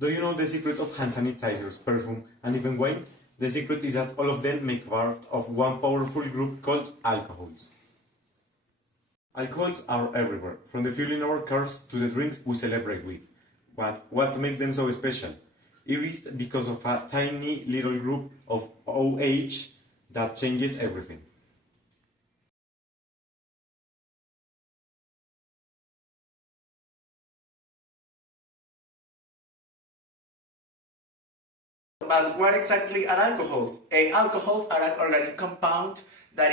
Do you know the secret of hand sanitizers, perfume, and even wine? The secret is that all of them make part of one powerful group called alcohols. Alcohols are everywhere, from the fuel in our cars to the drinks we celebrate with. But what makes them so special? It is because of a tiny little group of OH that changes everything. But what exactly are alcohols? Alcohols are an organic compound that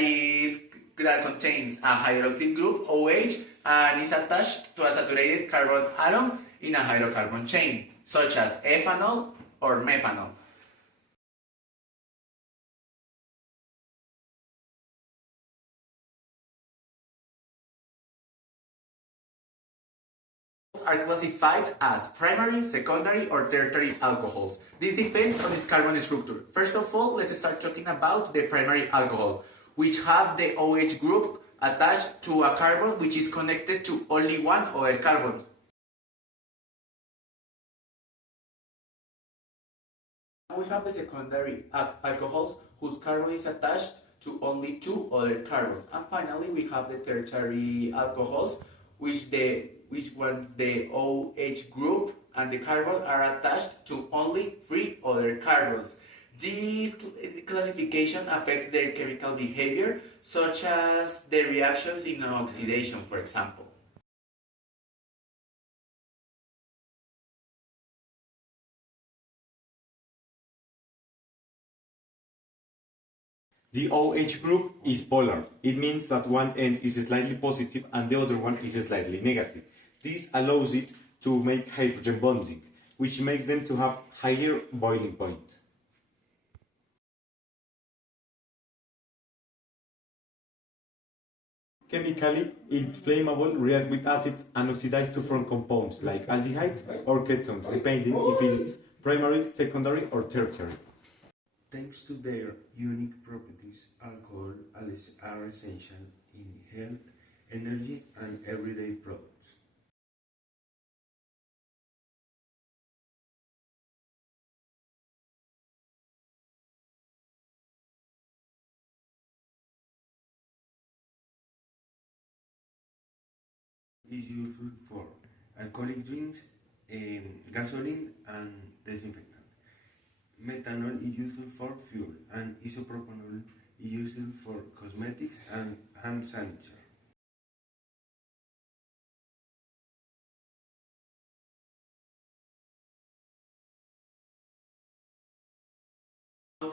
contains a hydroxyl group, OH, and is attached to a saturated carbon atom in a hydrocarbon chain, such as ethanol or methanol. Are classified as primary, secondary, or tertiary alcohols. This depends on its carbon structure. First of all, let's start talking about the primary alcohol, which have the OH group attached to a carbon which is connected to only one other carbon. We have the secondary alcohols whose carbon is attached to only two other carbons. And finally, we have the tertiary alcohols which when the OH group and the carbon are attached to only three other carbons. This classification affects their chemical behavior, such as the reactions in oxidation, for example. The OH group is polar. It means that one end is slightly positive and the other one is slightly negative. This allows it to make hydrogen bonding, which makes them to have higher boiling point. Chemically, it's flammable, react with acids and oxidize to form compounds like aldehydes or ketones, depending if it's primary, secondary or tertiary. Thanks to their unique properties, alcohol are essential in health, energy, and everyday products. Is useful for alcoholic drinks, gasoline, and disinfectant. Methanol is useful for fuel, and isopropanol is useful for cosmetics and hand sanitizer.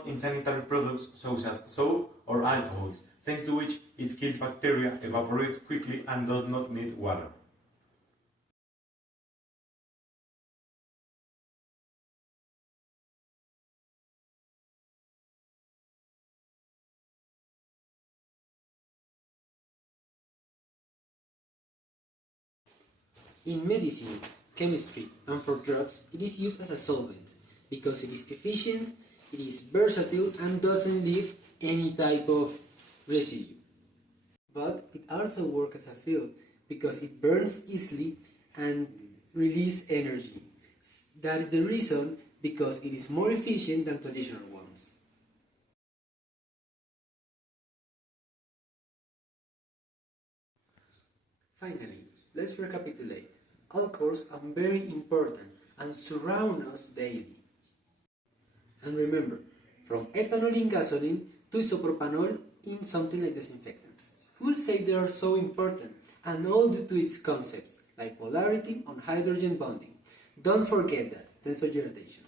In sanitary products such as soap or alcohols, thanks to which it kills bacteria, evaporates quickly and does not need water. In medicine, chemistry, and for drugs, it is used as a solvent because it is efficient, it is versatile, and doesn't leave any type of residue. But it also works as a fuel because it burns easily and releases energy. That is the reason because it is more efficient than traditional ones. Finally, let's recapitulate. Alcohols are very important and surround us daily. And remember, from ethanol in gasoline to isopropanol in something like disinfectants. Who will say they are so important? And all due to its concepts, like polarity and hydrogen bonding. Don't forget that. Thanks for your attention.